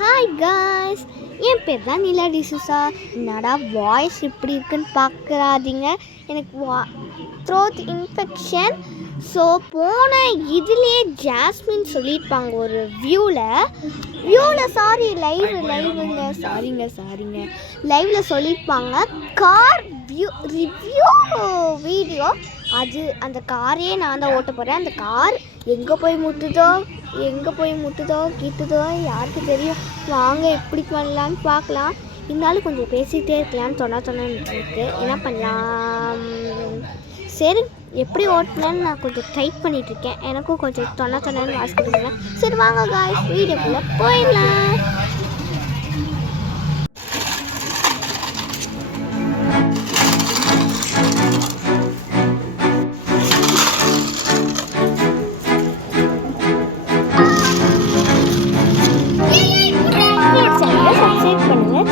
Hi guys, என் பேர் தான் நிலா டிசூசா. என்னடா வாய்ஸ் இப்படி இருக்குன்னு பார்க்குறாதீங்க, எனக்கு த்ரோட் இன்ஃபெக்ஷன். ஸோ போன இதுலேயே ஜாஸ்மின் சொல்லியிருப்பாங்க ஒரு லைவில் சொல்லியிருப்பாங்க கார் ரிவ்யூ வீடியோ. அந்த காரையே நான் தான் ஓட்ட போகிறேன். அந்த கார் எங்கே போய் முட்டுதோ கிட்டுதோ யாருக்கு தெரியும். வாங்க எப்படி பண்ணலான்னு பார்க்கலாம். இருந்தாலும் கொஞ்சம் பேசிகிட்டே இருக்கலான்னு இருக்கு. என்ன பண்ணலாம்? சரி, எப்படி ஓட்டலான்னு நான் கொஞ்சம் ட்ரை பண்ணிகிட்ருக்கேன். எனக்கும் கொஞ்சம் தொண்ணான்னு வாசி கொடுங்க. சரி வாங்க காய்ஸ், வீடியோக்குள்ளே போயிடலாம். சப்ஸ்கிரைப் பண்ணுங்கள்,